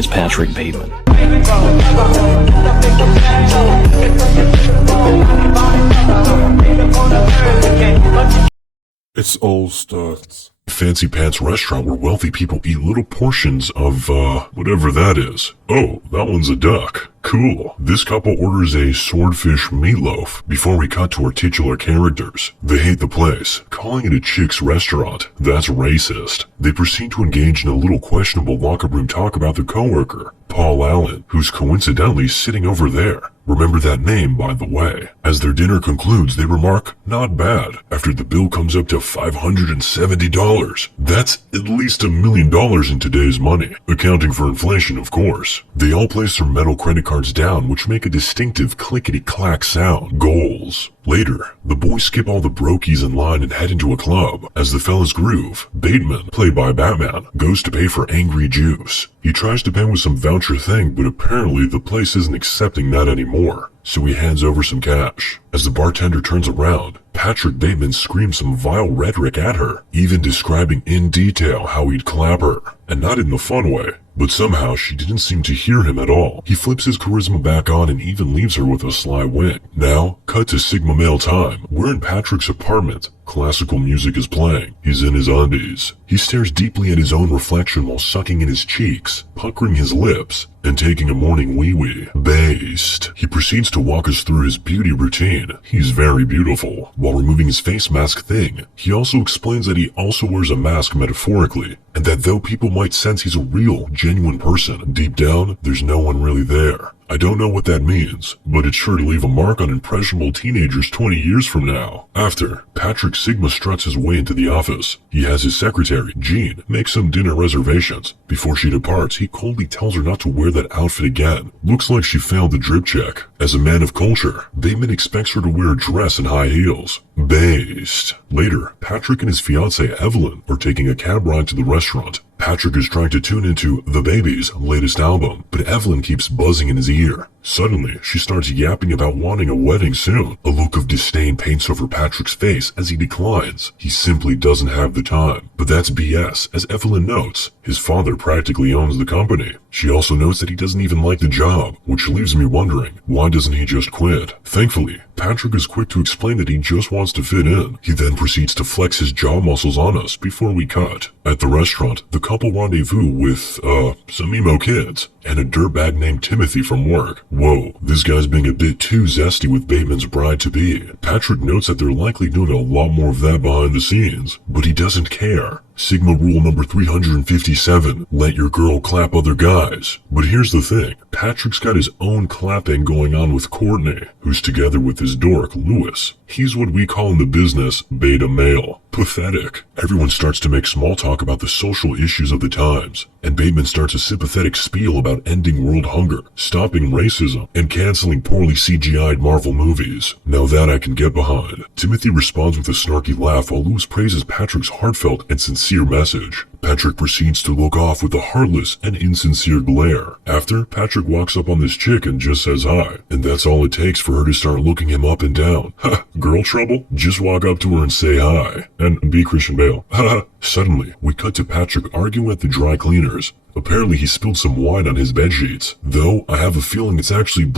is Patrick Bateman. It's all starts. Fancy Pants restaurant where wealthy people eat little portions of, whatever that is. Oh, that one's a duck. Cool. This couple orders a swordfish meatloaf before we cut to our titular characters. They hate the place, calling it a chick's restaurant. That's racist. They proceed to engage in a little questionable locker room talk about their coworker, Paul Allen, who's coincidentally sitting over there. Remember that name, by the way. As their dinner concludes, they remark, not bad, after the bill comes up to $570. That's at least $1 million in today's money, accounting for inflation, of course. They all place their metal credit cards down, which make a distinctive clickety-clack sound. Goals. Later, the boys skip all the brokies in line and head into a club. As the fellas groove, Bateman, played by Batman, goes to pay for Angry Juice. He tries to pay with some voucher thing, but apparently the place isn't accepting that anymore, so he hands over some cash. As the bartender turns around, Patrick Bateman screams some vile rhetoric at her, even describing in detail how he'd clap her, and not in the fun way. But somehow she didn't seem to hear him at all. He flips his charisma back on and even leaves her with a sly wink. Now, cut to Sigma male time. We're in Patrick's apartment. Classical music is playing. He's in his undies. He stares deeply at his own reflection while sucking in his cheeks, puckering his lips, and taking a morning wee-wee. Based. He proceeds to walk us through his beauty routine. He's very beautiful. While removing his face mask thing, he also explains that he also wears a mask metaphorically, and that though people might sense he's a real, genuine person, deep down, there's no one really there. I don't know what that means, but it's sure to leave a mark on impressionable teenagers 20 years from now. After, Patrick Sigma struts his way into the office. He has his secretary, Jean, make some dinner reservations. Before she departs, he coldly tells her not to wear that outfit again. Looks like she failed the drip check. As a man of culture, Bateman expects her to wear a dress and high heels. Based. Later, Patrick and his fiancée Evelyn are taking a cab ride to the restaurant. Patrick is trying to tune into The Baby's latest album, but Evelyn keeps buzzing in his ear. Suddenly, she starts yapping about wanting a wedding soon. A look of disdain paints over Patrick's face as he declines. He simply doesn't have the time. But that's BS, as Evelyn notes. His father practically owns the company. She also notes that he doesn't even like the job, which leaves me wondering, why doesn't he just quit? Thankfully, Patrick is quick to explain that he just wants to fit in. He then proceeds to flex his jaw muscles on us before we cut. At the restaurant, the couple rendezvous with, some emo kids, and a dirtbag named Timothy from work. Whoa, this guy's being a bit too zesty with Bateman's bride-to-be. Patrick notes that they're likely doing a lot more of that behind the scenes, but he doesn't care. Sigma rule number 357, let your girl clap other guys. But here's the thing, Patrick's got his own clapping going on with Courtney, who's together with his dork, Lewis. He's what we call in the business, beta male. Pathetic. Everyone starts to make small talk about the social issues of the times, and Bateman starts a sympathetic spiel about ending world hunger, stopping racism, and canceling poorly CGI'd Marvel movies. Now that I can get behind. Timothy responds with a snarky laugh while Lewis praises Patrick's heartfelt and sincere message. Patrick proceeds to look off with a heartless and insincere glare. After, Patrick walks up on this chick and just says hi, and that's all it takes for her to start looking him up and down. Ha, girl trouble? Just walk up to her and say hi, and be Christian Bale. Ha. Suddenly, we cut to Patrick arguing at the dry cleaners. Apparently he spilled some wine on his bedsheets, though I have a feeling it's actually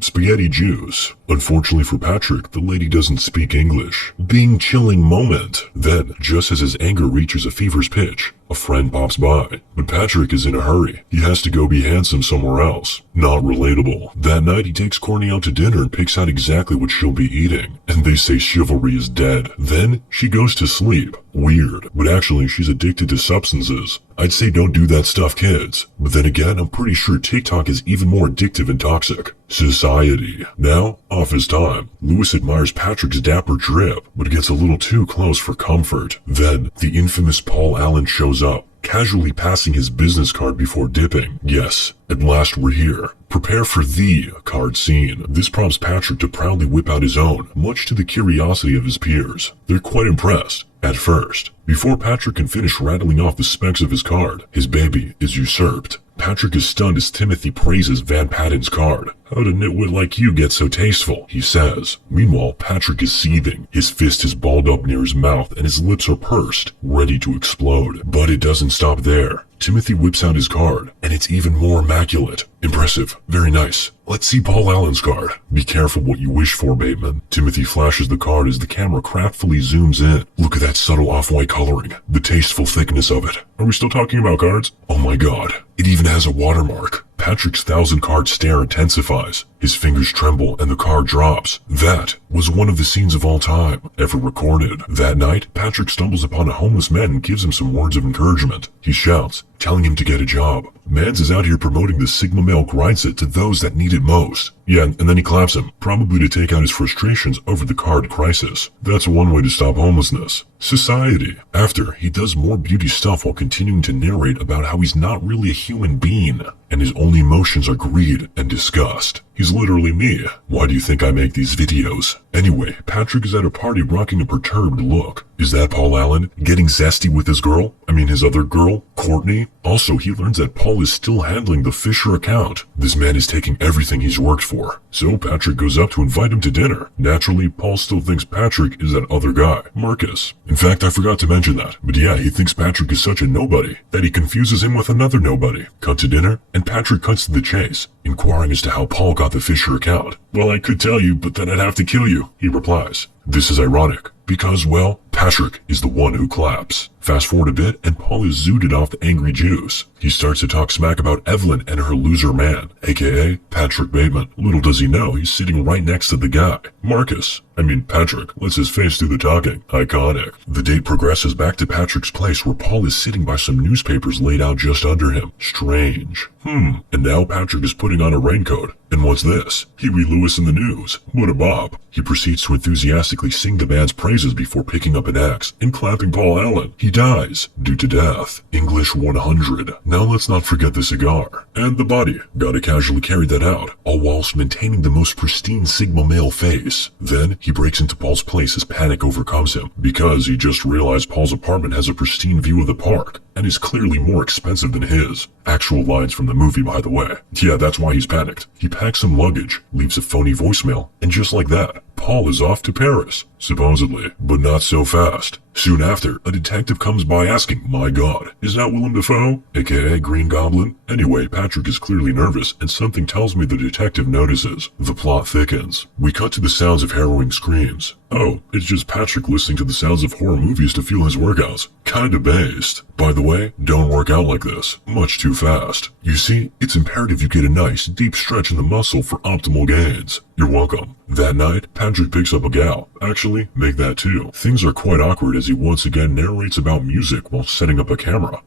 spaghetti juice. Unfortunately for Patrick, the lady doesn't speak English. Being chilling moment. Then, just as his anger reaches a fever's pitch, a friend pops by, but Patrick is in a hurry. He has to go be handsome somewhere else. Not relatable. That night he takes Courtney out to dinner and picks out exactly what she'll be eating, and they say chivalry is dead. Then, she goes to sleep. Weird, but actually she's addicted to substances. I'd say don't do that stuff, kids. But then again, I'm pretty sure TikTok is even more addictive and toxic. Society. Now, office time. Lewis admires Patrick's dapper drip, but gets a little too close for comfort. Then, the infamous Paul Allen shows up, casually passing his business card before dipping. Yes, at last we're here. Prepare for the card scene. This prompts Patrick to proudly whip out his own, much to the curiosity of his peers. They're quite impressed, at first. Before Patrick can finish rattling off the specs of his card, his baby is usurped. Patrick is stunned as Timothy praises Van Patten's card. How'd a nitwit like you get so tasteful? He says. Meanwhile, Patrick is seething. His fist is balled up near his mouth and his lips are pursed, ready to explode. But it doesn't stop there. Timothy whips out his card, and it's even more immaculate. Impressive. Very nice. Let's see Paul Allen's card. Be careful what you wish for, Bateman. Timothy flashes the card as the camera craftfully zooms in. Look at that subtle off-white coloring, the tasteful thickness of it. Are we still talking about cards? Oh my god. It even has a watermark. Patrick's 1,000-card stare intensifies. His fingers tremble and the card drops. That was one of the scenes of all time ever recorded. That night, Patrick stumbles upon a homeless man and gives him some words of encouragement. He shouts, telling him to get a job. Mans is out here promoting the Sigma male grind set to those that need it most. Yeah, and then he claps him, probably to take out his frustrations over the card crisis. That's one way to stop homelessness. Society. After, he does more beauty stuff while continuing to narrate about how he's not really a human being, and his only emotions are greed and disgust. He's literally me. Why do you think I make these videos? Anyway, Patrick is at a party rocking a perturbed look. Is that Paul Allen getting zesty with his girl? His other girl, Courtney? Also, he learns that Paul is still handling the Fisher account. This man is taking everything he's worked for. So Patrick goes up to invite him to dinner. Naturally, Paul still thinks Patrick is that other guy, Marcus. In fact, I forgot to mention that. But yeah, he thinks Patrick is such a nobody that he confuses him with another nobody. Cut to dinner, and Patrick cuts to the chase, inquiring as to how Paul got the Fisher account. Well, I could tell you, but then I'd have to kill you, he replies. This is ironic, because, well, Patrick is the one who claps. Fast forward a bit, and Paul is zooted off the angry juice. He starts to talk smack about Evelyn and her loser man, aka Patrick Bateman. Little does he know, he's sitting right next to the guy, Marcus. Patrick lets his face do the talking. Iconic. The date progresses back to Patrick's place where Paul is sitting by some newspapers laid out just under him. Strange. And now Patrick is putting on a raincoat. And what's this? Huey Lewis in the news. What a bop. He proceeds to enthusiastically sing the band's praises before picking up an axe and clapping Paul Allen. He dies due to death. English 100. Now let's not forget the cigar. And the body. Gotta casually carry that out, all whilst maintaining the most pristine Sigma male face. Then he breaks into Paul's place as panic overcomes him, because he just realized Paul's apartment has a pristine view of the park, and is clearly more expensive than his. Actual lines from the movie, by the way. Yeah, that's why he's panicked. He packs some luggage, leaves a phony voicemail, and just like that, Paul is off to Paris. Supposedly, but not so fast. Soon after, a detective comes by asking, my god, is that Willem Dafoe? AKA Green Goblin? Anyway, Patrick is clearly nervous, and something tells me the detective notices. The plot thickens. We cut to the sounds of harrowing screams. Oh, it's just Patrick listening to the sounds of horror movies to fuel his workouts. Kinda based. By the way, don't work out like this. Much too fast. You see, it's imperative you get a nice, deep stretch in the muscle for optimal gains. You're welcome. That night, Patrick picks up a gal. Actually, make that too. Things are quite awkward as he once again narrates about music while setting up a camera.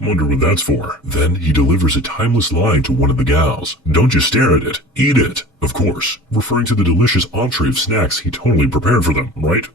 Wonder what that's for. Then he delivers a timeless line to one of the gals. Don't just stare at it, eat it. Of course, referring to the delicious entree of snacks he totally prepared for them, right?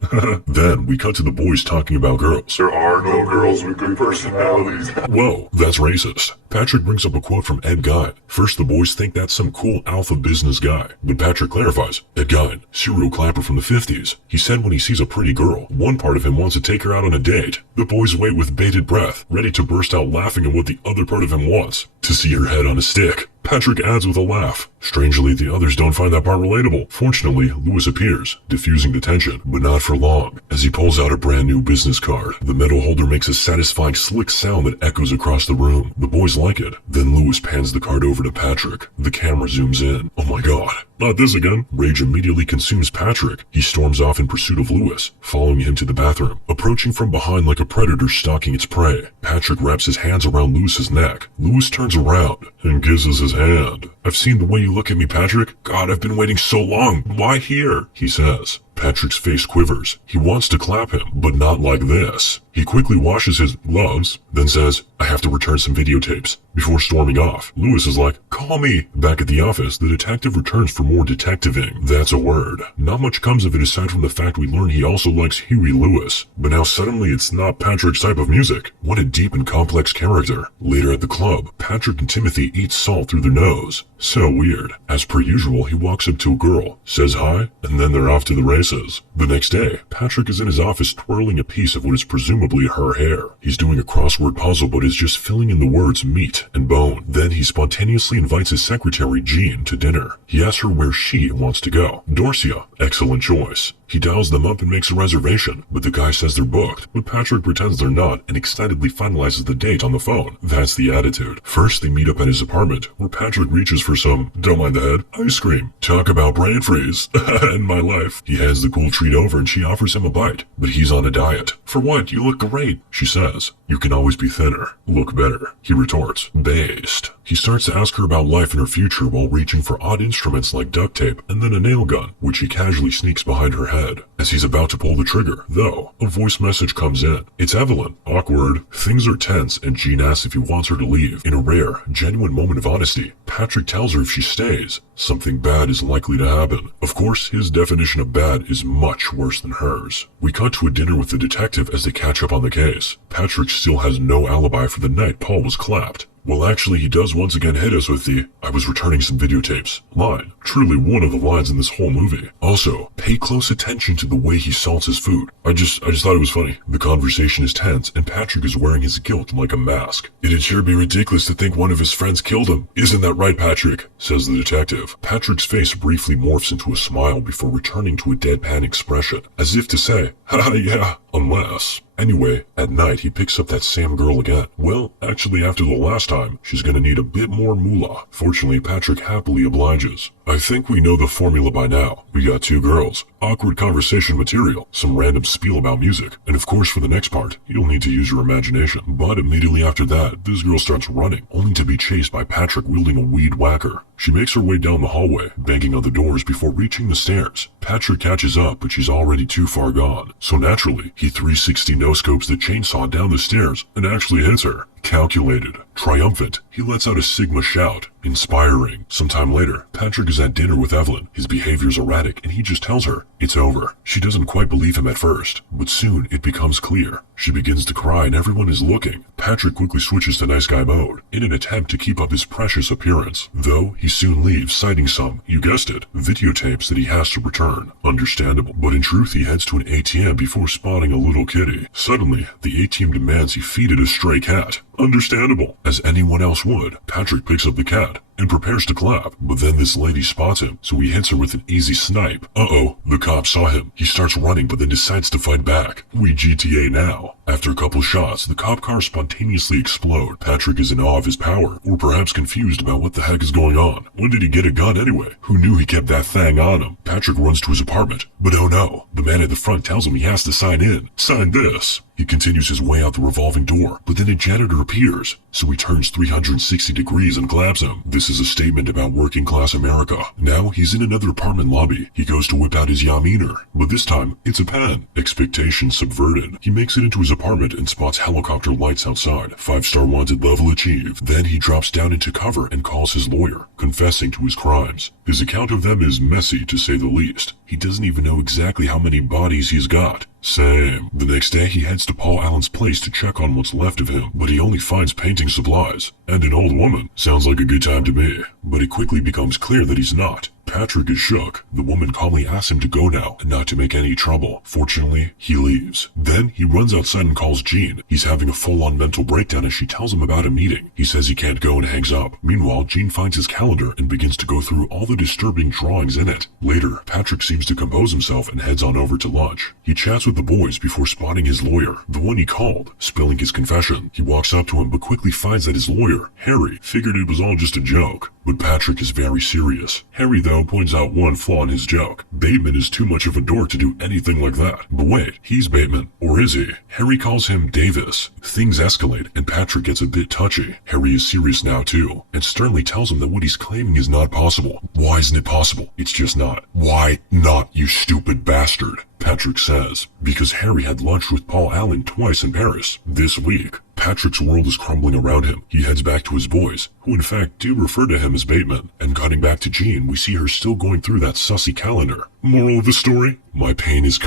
Then we cut to the boys talking about girls. There are no girls with good personalities. Whoa, that's racist. Patrick brings up a quote from Ed Gein. First, the boys think that's some cool alpha business guy, but Patrick clarifies. Ed Gein, serial clapper from the 50s. He said when he sees a pretty girl, one part of him wants to take her out on a date. The boys wait with bated breath, ready to burst out laughing at what the other part of him wants. To see her head on a stick. Patrick adds with a laugh. Strangely, the others don't find that part relatable. Fortunately, Lewis appears, diffusing the tension, but not for long. As he pulls out a brand new business card, the metal holder makes a satisfying slick sound that echoes across the room. The boys like it. Then Lewis pans the card over to Patrick. The camera zooms in. Oh my god. Not this again. Rage immediately consumes Patrick. He storms off in pursuit of Lewis, following him to the bathroom, approaching from behind like a predator stalking its prey. Patrick wraps his hands around Lewis's neck. Lewis turns around and kisses his hand. I've seen the way you look at me, Patrick. God, I've been waiting so long. Why here? He says. Patrick's face quivers. He wants to clap him, but not like this. He quickly washes his gloves, then says, I have to return some videotapes, before storming off. Lewis is like, call me. Back at the office, the detective returns for more detectiving. That's a word. Not much comes of it aside from the fact we learn he also likes Huey Lewis. But now suddenly it's not Patrick's type of music. What a deep and complex character. Later at the club, Patrick and Timothy eat salt through their nose. So weird. As per usual, he walks up to a girl, says hi, and then they're off to the races. The next day, Patrick is in his office twirling a piece of what is presumably her hair. He's doing a crossword puzzle but is just filling in the words meat and bone. Then he spontaneously invites his secretary, Jean, to dinner. He asks her where she wants to go. Dorcia, excellent choice. He dials them up and makes a reservation, but the guy says they're booked, but Patrick pretends they're not and excitedly finalizes the date on the phone. That's the attitude. First, they meet up at his apartment, where Patrick reaches for some, don't mind the head, ice cream. Talk about brain freeze. In my life. He hands the cool treat over and she offers him a bite, but he's on a diet. For what? You look great, she says. You can always be thinner. Look better, he retorts. Based. He starts to ask her about life and her future while reaching for odd instruments like duct tape and then a nail gun, which he casually sneaks behind her head. As he's about to pull the trigger, though, a voice message comes in. It's Evelyn. Awkward. Things are tense and Jean asks if he wants her to leave. In a rare, genuine moment of honesty, Patrick tells her if she stays, something bad is likely to happen. Of course, his definition of bad is much worse than hers. We cut to a dinner with the detective as they catch up on the case. Patrick still has no alibi for the night Paul was clapped. Well, actually, he does once again hit us with the, I was returning some videotapes line. Truly one of the lines in this whole movie. Also, pay close attention to the way he salts his food. I just thought it was funny. The conversation is tense, and Patrick is wearing his guilt like a mask. It'd sure be ridiculous to think one of his friends killed him. Isn't that right, Patrick? Says the detective. Patrick's face briefly morphs into a smile before returning to a deadpan expression, as if to say, haha, yeah, unless... Anyway, at night he picks up that same girl again. Well, actually after the last time, she's gonna need a bit more moolah. Fortunately, Patrick happily obliges. I think we know the formula by now. We got two girls, awkward conversation material, some random spiel about music, and of course for the next part, you'll need to use your imagination. But immediately after that, this girl starts running, only to be chased by Patrick wielding a weed whacker. She makes her way down the hallway, banging on the doors before reaching the stairs. Patrick catches up, but she's already too far gone. So naturally, he 360 no-scopes the chainsaw down the stairs and actually hits her. Calculated. Triumphant, he lets out a Sigma shout. Inspiring. Sometime later, Patrick is at dinner with Evelyn. His behavior's erratic, and he just tells her, it's over. She doesn't quite believe him at first, but soon it becomes clear. She begins to cry and everyone is looking. Patrick quickly switches to nice guy mode, in an attempt to keep up his precious appearance. Though, he soon leaves, citing some, you guessed it, videotapes that he has to return. Understandable. But in truth, he heads to an ATM before spotting a little kitty. Suddenly, the ATM demands he feed it a stray cat. Understandable. As anyone else would, Patrick picks up the cat and prepares to clap, but then this lady spots him, so he hits her with an easy snipe. Uh-oh, the cop saw him. He starts running, but then decides to fight back. We GTA now. After a couple shots, the cop cars spontaneously explode. Patrick is in awe of his power, or perhaps confused about what the heck is going on. When did he get a gun anyway? Who knew he kept that thing on him? Patrick runs to his apartment, but oh no, the man at the front tells him he has to sign in. Sign this. He continues his way out the revolving door, but then a janitor appears, so he turns 360 degrees and claps him. This is a statement about working class America. Now he's in another apartment lobby. He goes to whip out his Yaminer, but this time it's a pen. Expectations subverted. He makes it into his apartment and spots helicopter lights outside. 5-star wanted level achieved. Then he drops down into cover and calls his lawyer, confessing to his crimes. His account of them is messy to say the least. He doesn't even know exactly how many bodies he's got. Same. The next day he heads to Paul Allen's place to check on what's left of him, but he only finds painting supplies and an old woman. Sounds like a good time to me, but it quickly becomes clear that he's not. Patrick is shook. The woman calmly asks him to go now and not to make any trouble. Fortunately, he leaves. Then he runs outside and calls Jean. He's having a full-on mental breakdown as she tells him about a meeting. He says he can't go and hangs up. Meanwhile, Jean finds his calendar and begins to go through all the disturbing drawings in it. Later, Patrick seems to compose himself and heads on over to lunch. He chats with the boys before spotting his lawyer, the one he called, spilling his confession. He walks up to him but quickly finds that his lawyer, Harry, figured it was all just a joke. But Patrick is very serious. Harry, though, points out one flaw in his joke. Bateman is too much of a dork to do anything like that. But wait, he's Bateman. Or is he? Harry calls him Davis. Things escalate, and Patrick gets a bit touchy. Harry is serious now, too, and sternly tells him that what he's claiming is not possible. Why isn't it possible? It's just not. Why not, you stupid bastard? Patrick says, because Harry had lunch with Paul Allen twice in Paris this week. Patrick's world is crumbling around him. He heads back to his boys, who in fact do refer to him as Bateman. And cutting back to Jean, we see her still going through that sussy calendar. Moral of the story? My pain is